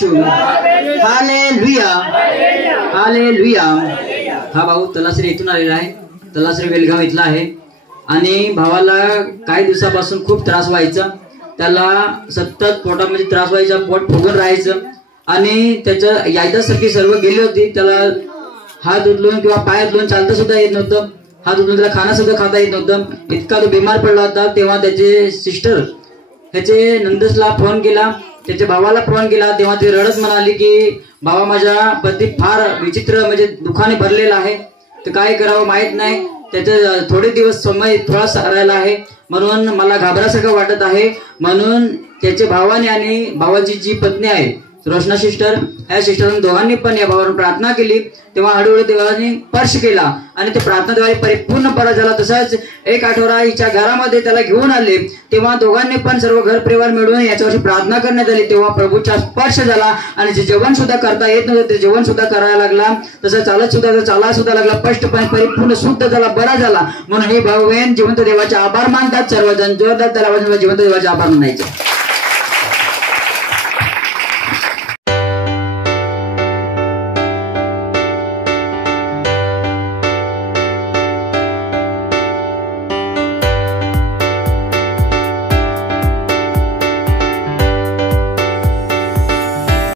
येशू, hallelujah hallelujah. हा भाऊ तलासरी इथून आलेला आहे, तलासरी वेलगाव इथला आहे आणि भावाला काही दिवसापासून खूप त्रास व्हायचा, त्याला सतत पोटामध्ये त्रास व्हायचा, पोट फुगून राहायचं आणि त्याचं यायदासाठी सर्व गेली होती, त्याला हात उचलून किंवा पाय उचलून चालता सुद्धा येत नव्हतं, हात उचलून त्याला खाणं सुद्धा खाता येत नव्हतं, इतका तो बिमार पडला होता। तेव्हा त्याचे सिस्टर त्याचे नंदसला फोन केला, त्याच्या भावाला फोन केला, तेव्हा ती रडत म्हणाली की भावा माझा पती फार विचित्र म्हणजे दुःखाने भरलेला आहे, तर काय करावं माहित नाही, त्याचे थोडे दिवस समय थोडासा राहिला आहे म्हणून मला घाबरासारखं वाटत आहे। म्हणून त्याच्या भावाने आणि भावाची जी पत्नी आहे रोशना सिस्टर, या सिस्टर दोघांनी पण या भावावर प्रार्थना केली, तेव्हा हळूहळू देवाने स्पर्श केला आणि ते प्रार्थनाद्वारे परिपूर्ण बरा झाला। तसंच एक आठवडा हिच्या घरामध्ये त्याला घेऊन आले, तेव्हा दोघांनी पण सर्व घर परिवार मिळून याच्यावरची प्रार्थना करण्यात आली, तेव्हा प्रभूचा स्पर्श झाला आणि जे जेवण सुद्धा करता येत नव्हतं ते जेवण सुद्धा करायला लागला, तसं चालत सुद्धा चालायला सुद्धा लागला, स्पष्टपणे परिपूर्ण शुद्ध झाला, बरा झाला। म्हणून हे भाऊ बहीण जिवंत देवाचे आभार मानतात, सर्वजण जोरदार त्याला जिवंत देवाचे आभार मानायचे।